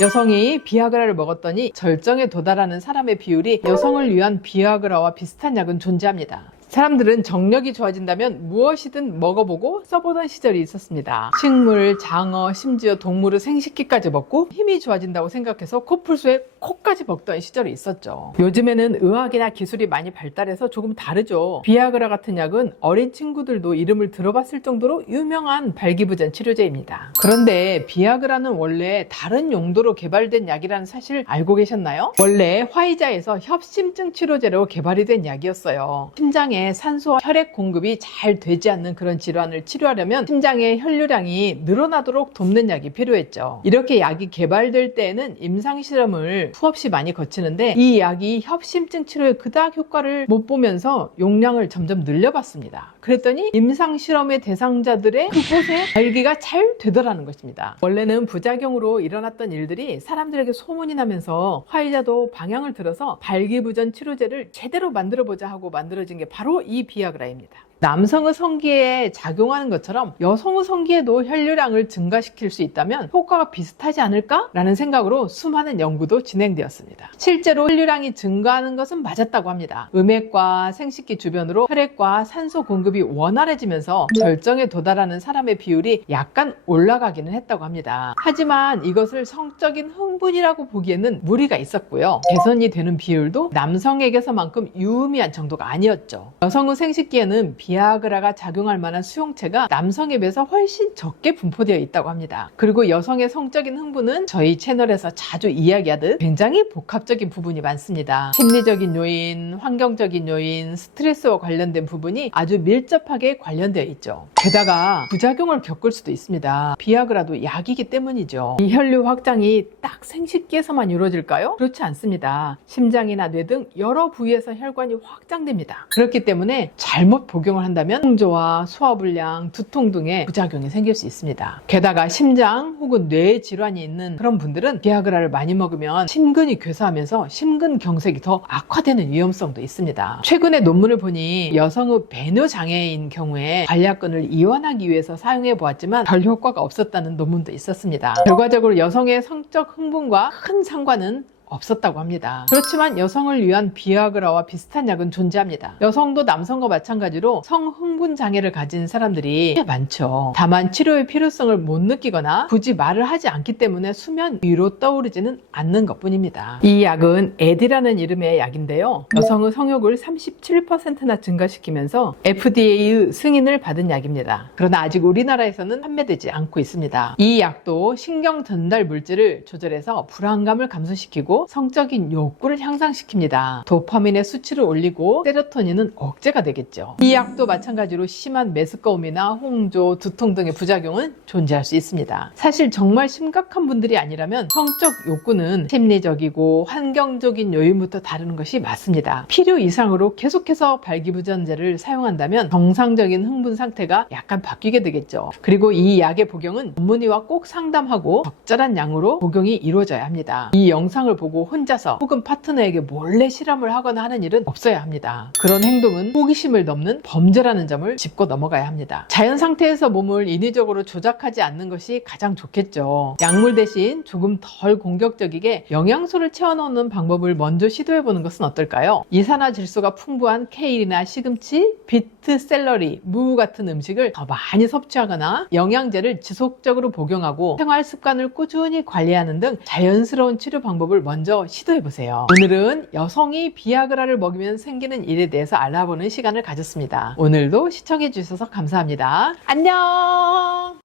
여성이 비아그라를 먹었더니 절정에 도달하는 사람의 비율이 여성을 위한 비아그라와 비슷한 약은 존재합니다. 사람들은 정력이 좋아진다면 무엇이든 먹어보고 써보던 시절이 있었습니다. 식물, 장어, 심지어 동물의 생식기까지 먹고 힘이 좋아진다고 생각해서 코풀소에 코까지 먹던 시절이 있었죠. 요즘에는 의학이나 기술이 많이 발달해서 조금 다르죠. 비아그라 같은 약은 어린 친구들도 이름을 들어봤을 정도로 유명한 발기부전 치료제입니다. 그런데 비아그라는 원래 다른 용도로 개발된 약이라는 사실 알고 계셨나요? 원래 화이자에서 협심증 치료제로 개발이 된 약이었어요. 심장에 산소와 혈액 공급이 잘 되지 않는 그런 질환을 치료하려면 심장의 혈류량이 늘어나도록 돕는 약이 필요했죠. 이렇게 약이 개발될 때에는 임상실험을 수없이 많이 거치는데 이 약이 협심증 치료에 그닥 효과를 못 보면서 용량을 점점 늘려봤습니다. 그랬더니 임상실험의 대상자들의 그곳에 발기가 잘 되더라는 것입니다. 원래는 부작용으로 일어났던 일들이 사람들에게 소문이 나면서 화이자도 방향을 들어서 발기부전 치료제를 제대로 만들어보자 하고 만들어진 게 바로 이 비아그라입니다. 남성의 성기에 작용하는 것처럼 여성의 성기에도 혈류량을 증가시킬 수 있다면 효과가 비슷하지 않을까? 라는 생각으로 수많은 연구도 진행되었습니다. 실제로 혈류량이 증가하는 것은 맞았다고 합니다. 음액과 생식기 주변으로 혈액과 산소 공급이 원활해지면서 절정에 도달하는 사람의 비율이 약간 올라가기는 했다고 합니다. 하지만 이것을 성적인 흥분이라고 보기에는 무리가 있었고요. 개선이 되는 비율도 남성에게서만큼 유의미한 정도가 아니었죠. 여성의 생식기에는 비아그라가 작용할 만한 수용체가 남성에 비해서 훨씬 적게 분포되어 있다고 합니다. 그리고 여성의 성적인 흥분은 저희 채널에서 자주 이야기하듯 굉장히 복합적인 부분이 많습니다. 심리적인 요인, 환경적인 요인, 스트레스와 관련된 부분이 아주 밀접하게 관련되어 있죠. 게다가 부작용을 겪을 수도 있습니다. 비아그라도 약이기 때문이죠. 이 혈류 확장이 딱 생식기에서만 이루어질까요? 그렇지 않습니다. 심장이나 뇌 등 여러 부위에서 혈관이 확장됩니다. 그렇기 때문에 잘못 복용을 한다면 홍조와 소화불량, 두통 등의 부작용이 생길 수 있습니다. 게다가 심장 혹은 뇌 질환이 있는 그런 분들은 비아그라를 많이 먹으면 심근이 괴사하면서 심근경색이 더 악화되는 위험성도 있습니다. 최근에 논문을 보니 여성의 배뇨 장애인 경우에 관략근을 이완하기 위해서 사용해 보았지만 별 효과가 없었다는 논문도 있었습니다. 결과적으로 여성의 성적 흥분과 큰 상관은 없었다고 합니다. 그렇지만 여성을 위한 비아그라와 비슷한 약은 존재합니다. 여성도 남성과 마찬가지로 성흥분 장애를 가진 사람들이 꽤 많죠. 다만 치료의 필요성을 못 느끼거나 굳이 말을 하지 않기 때문에 수면 위로 떠오르지는 않는 것뿐입니다. 이 약은 에디라는 이름의 약인데요. 여성의 성욕을 37%나 증가시키면서 FDA의 승인을 받은 약입니다. 그러나 아직 우리나라에서는 판매되지 않고 있습니다. 이 약도 신경 전달 물질을 조절해서 불안감을 감소시키고 성적인 욕구를 향상시킵니다. 도파민의 수치를 올리고 세로토닌은 억제가 되겠죠. 이 약도 마찬가지로 심한 메스꺼움이나 홍조, 두통 등의 부작용은 존재할 수 있습니다. 사실 정말 심각한 분들이 아니라면 성적 욕구는 심리적이고 환경적인 요인부터 다루는 것이 맞습니다. 필요 이상으로 계속해서 발기부전제를 사용한다면 정상적인 흥분 상태가 약간 바뀌게 되겠죠. 그리고 이 약의 복용은 전문의와 꼭 상담하고 적절한 양으로 복용이 이루어져야 합니다. 이 영상을 보고 혼자서 혹은 파트너에게 몰래 실험을 하거나 하는 일은 없어야 합니다. 그런 행동은 호기심을 넘는 범죄라는 점을 짚고 넘어가야 합니다. 자연 상태에서 몸을 인위적으로 조작하지 않는 것이 가장 좋겠죠. 약물 대신 조금 덜 공격적이게 영양소를 채워넣는 방법을 먼저 시도해보는 것은 어떨까요? 이산화질소가 풍부한 케일이나 시금치, 비트, 샐러리, 무 같은 음식을 더 많이 섭취하거나 영양제를 지속적으로 복용하고 생활 습관을 꾸준히 관리하는 등 자연스러운 치료 방법을 먼저 시도해보세요. 오늘은 여성이 비아그라를 먹이면 생기는 일에 대해서 알아보는 시간을 가졌습니다. 오늘도 시청해주셔서 감사합니다. 안녕!